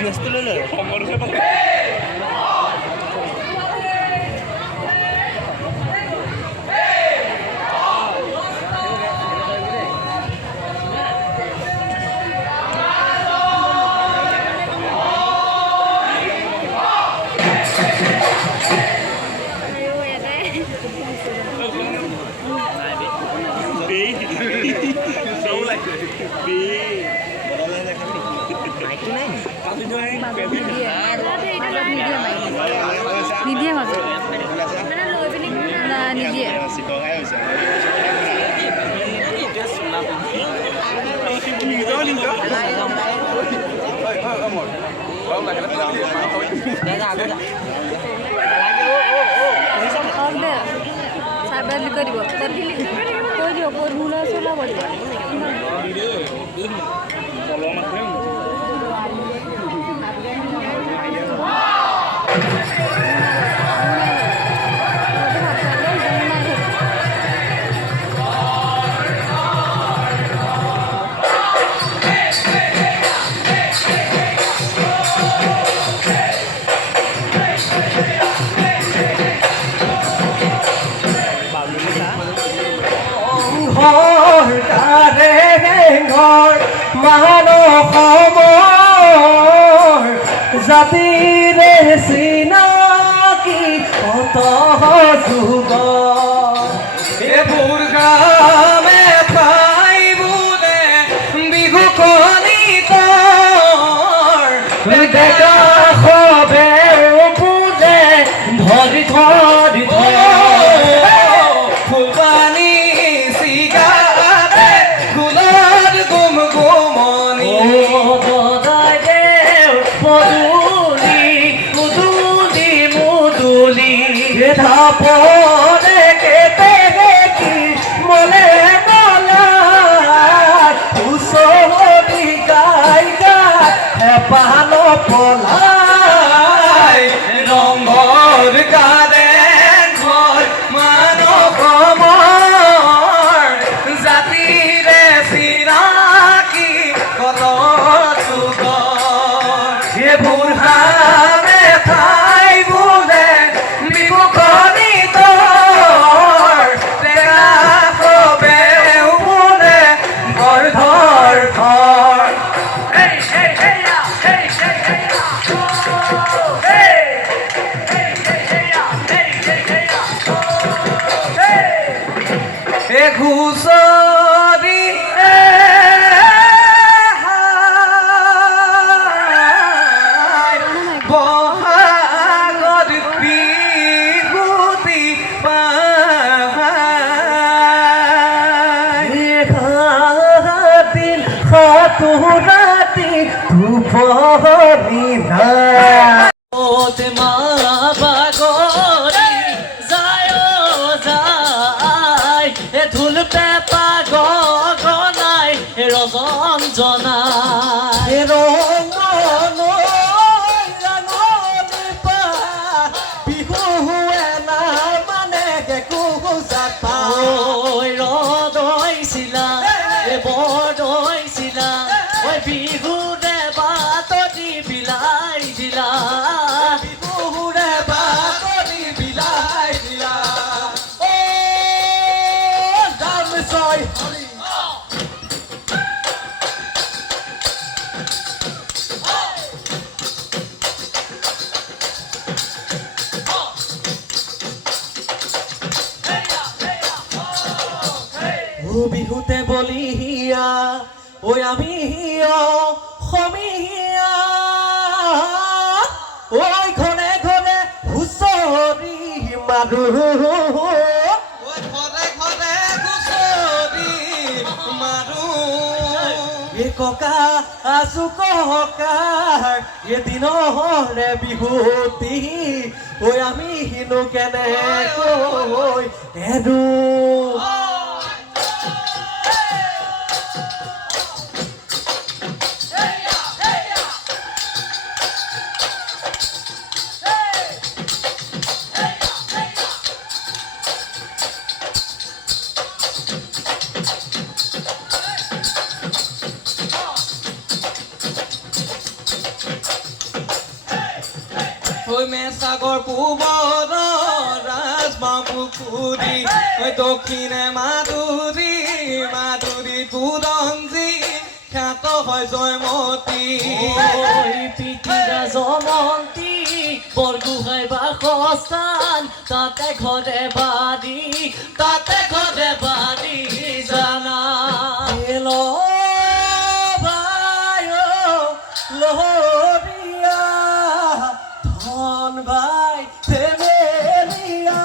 বিজনেছটো লৈ লয় নিদিয়ে মাজত নিদিয়ে চাৰ্ভাৰ লিখাই দিব কৈ দিব ক'ত ভুল আছে ওলাব জাতিৰে চিনাকি কত যুগ এইবোৰ গামে পাই বোলে বিহু কণিত ডেকা সবে বোলে ধৰি ধৰি ফুলপানী চিগাৰে গুলৰ গুম গুমনি ধাপনে কেতে কি মলে মলা উসবি গাই গাই হেপাল পলাই ৰঙৰ গাৰে ঘৰ মানৱমৰ জাতিৰে চিনাকি কত যুগৰ এইবোৰ হামে ঠাই বোলে বিহু ঘুষৰি বহাগত বিহুতি পাতিল সতুৰাতি ধুপৰি মা বাগৰি যায় যায় ধুল পেপা গগনাই ৰজন জনাই বিহু না মানে ৰদৈছিলা বৰদৈছিলা বিহু দে বাতৰি বিলাই দিলা বিহুৰে বাতৰি বিলাই দিলা বিহুতে বলিয়া ঐ আমি সমিয়া ঐ ঘৰে ঘৰে হুঁচৰি মাৰো ককা আছো ককাৰ এদিনৰে বিহুতি ঐ আমি হিনো কেনেকৈ এৰো ওই মেসাগৰ পূবৰ ৰাজবাবুকুৰি ওই দক্ষিণে মাধুৰী মাধুৰী বুৰঞ্জী খ্যাত হয় জয়মতী ওই পিঠিৰা জমন্তি বৰগোহাঁই বাসস্থান তাতে ঘৰে বাৰী জানা এলো ভাই লহৰিয়া ধন ভাই ফেমেলিয়া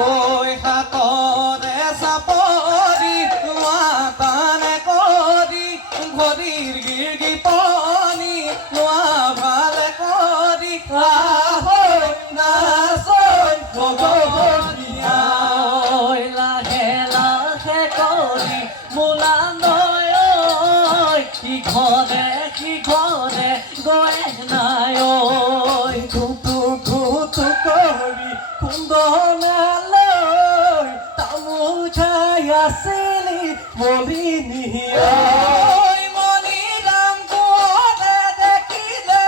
ওই হাতৰে চাপৰি লোৱা টানে কৰি ঘড়ীৰ গিৰ্গি পানী লোৱা ভালে কৰি আহৈ নাচৈ ভগৱতীয়া ঐ লাহে লাহে কৰি মোলা নৈ সিঘৰে গৈ নাই ঐ ঘুটু ঘুটু কৰি কুন্দনালৈ তামোল খাই আছিলি মলিনীয়া মণিৰাম কোঁৱৰে দেখিলে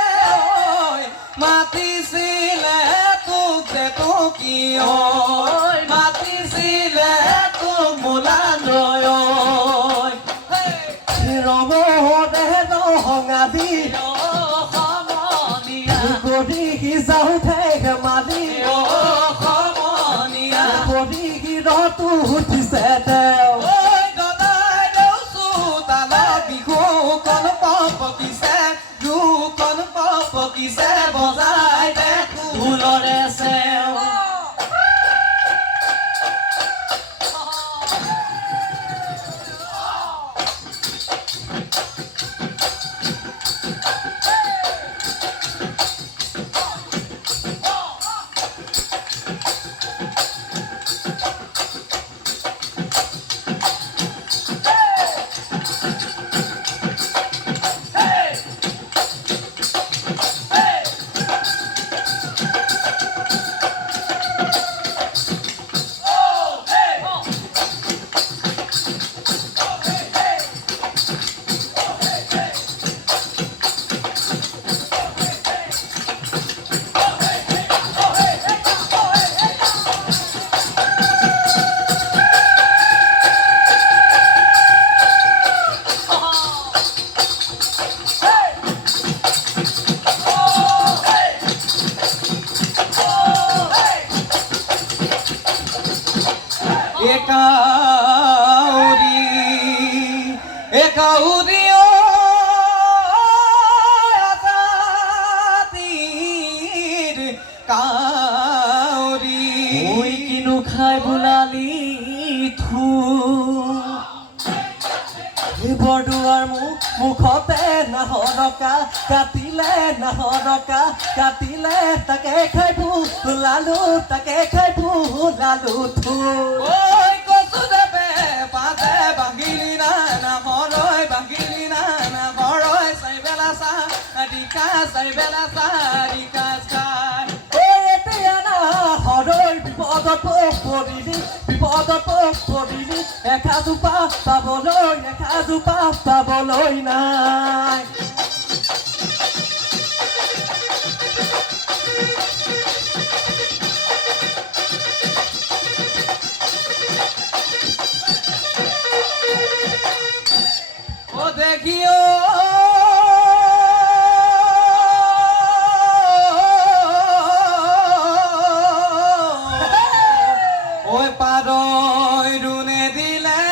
মাতিছিলে তোক যে তোক কিয় মাতিছিলে তোক মোলা নয় ৰমদে নহঙাবি গৰি যাওঁতে ধেমালি গৰি ৰতো উঠিছে তেওঁ পকিছে বজাই দেখো ফুলৰে চেও একাউৰি আজাদিৰ কাউৰি ওই কিনু খাই বুলালি থু বৰদুৱাৰ মুখতে নাহৰকা কাটিলে নাহৰকা কাটিলে তাকে খাই ভুলালো তাকে খাই ভুলালো থু ঐ কচু দেবে পাতে বাগিলি না নাহৰৈ বাগিলি না নাহৰৈ চাইবেলা চা চাইবেলা চাৰিকা চাই এতিয়া নাহৰৈ বিপদত পৰিলি এসাজোপা পাবলৈ নাই ও দেখিও ওই পারই রুনে দিলে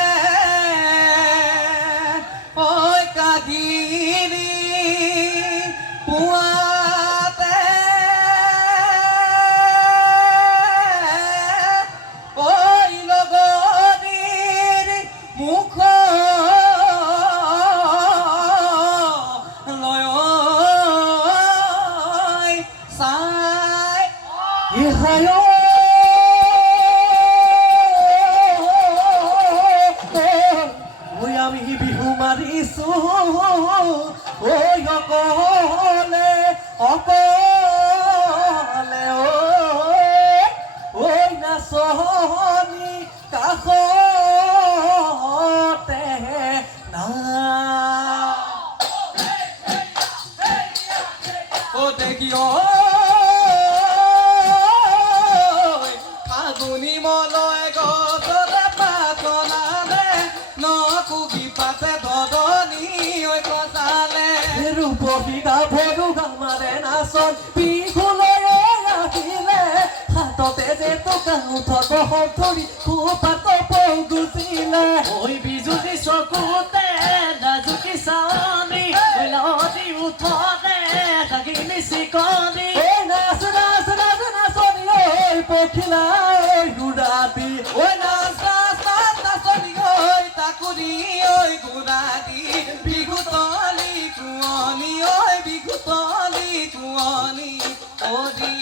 ওই কাহিনী পুয়াতে ওই লগরীর মুখ লয় চাই ইহায় আমি বিহু মাৰিছো ঐ অকলে ঐ নাচনি কাষতে না ও দেখিও গাঁও থব ধৰি খোপাত পগুচিলে ঐ বিজুলী চকুতে নাজুকি চাৱনি লতি উঠতে থাকিলি চিকনি ঐ নাচ নাচ নাচ নাচনি ঐ পখিলা ঐ গুৰাতি ঐ নাচ নাচ নাচ নাচনি ঐ তাকুৰি ঐ গুৰাতি বিহুতলি কুঁৱলি ঐ বিহুতলি কুঁৱলি অৰি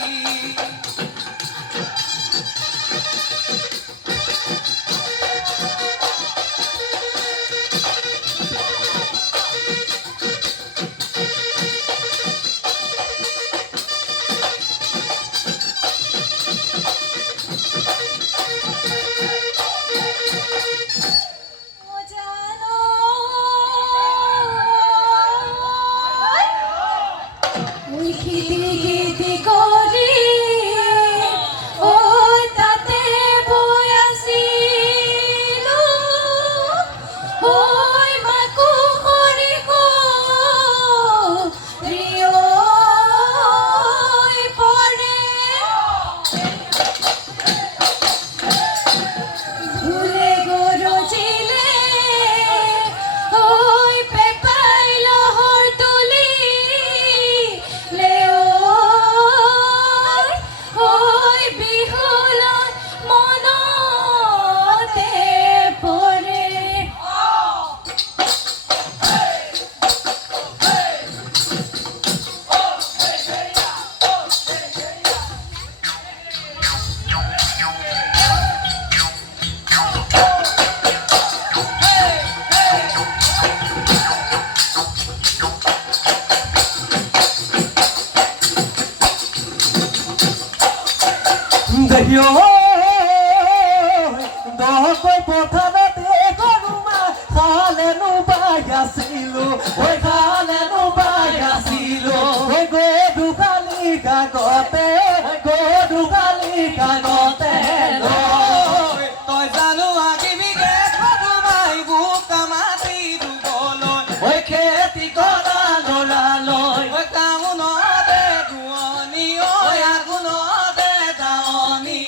দেহিও দহকৈ পথাৰতে গৰুমা খালেনো বাই আছিলো ঐ খালেনো বাই আছিলো ঐ গধূলি কাগতে গধূলি কাগতে তই জানো আগিবিগে গৰুমাই বোকা মাটি ৰুবলৈ ঐ খেতি কৰা ল'ৰালৈ ঐ টাউনতে দুৱনি ঐ আগুনতে দাৱনি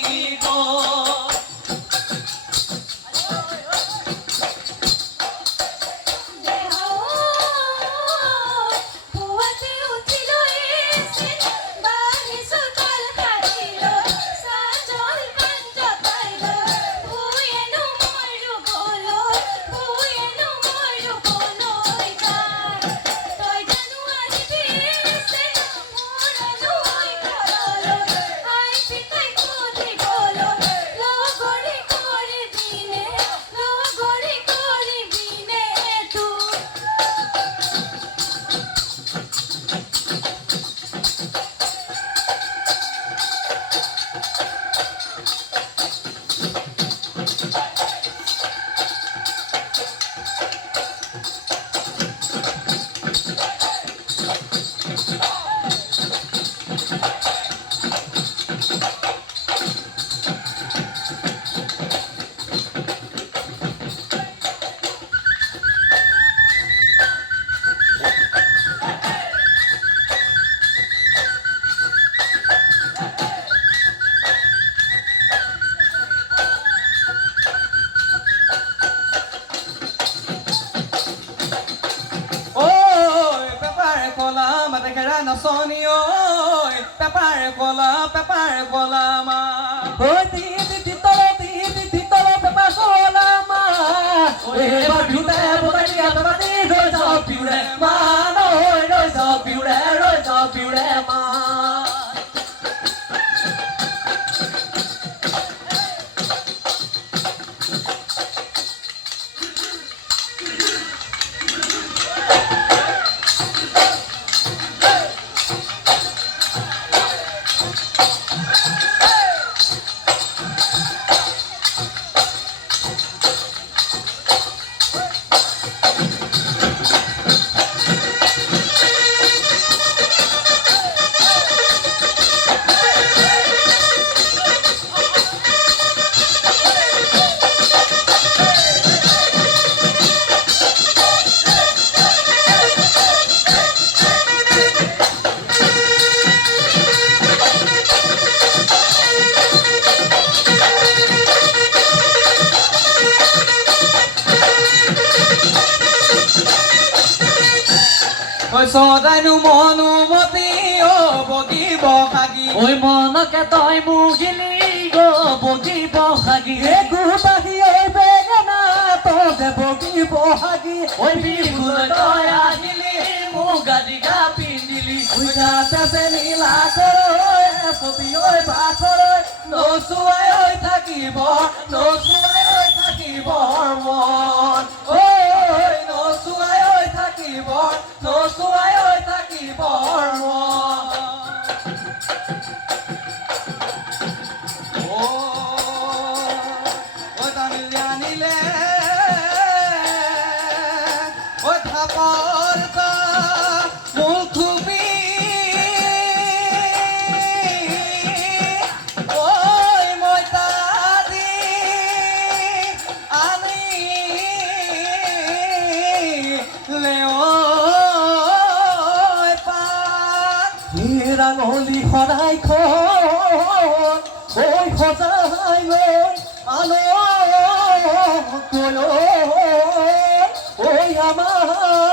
নাচনি ঐ পেপাৰে কলা মা ঐ তিতল পেপাৰ কলা মা এইবাৰ বিহুতে বজাই দিয়া তৰাতি ৰৈ যাওঁ পিউৰে মা ৰৈ যাওঁ পিউৰে মা চৰাইনো মনুমতি অ বগিব সাগি ঐ মনকে তই মুগিলি গো বগিব সাগি গোবাহী ঐ বেঙেনা তই বগিব সাগি ঐ বিহুলৈ তই আহিলি মুগাদিগা পিন্ধিলি গাতে যে নীলা কৰৈ ছবি ঐ বাখৰৈ নচুৱাই ঐ থাকিব নচুৱাই ঐ থাকিব মন ঐ নচুৱাই ঐ থাকিব নচুৱাই ঐ থাকিব মন ঐ তামিল জানিলে ঐ থাপৰ মুখুবি ঐ মই তাদি আনিলে ৰাঙলী শৰাইখন ঐ সজাই লৈ আনো ঐ আমাৰ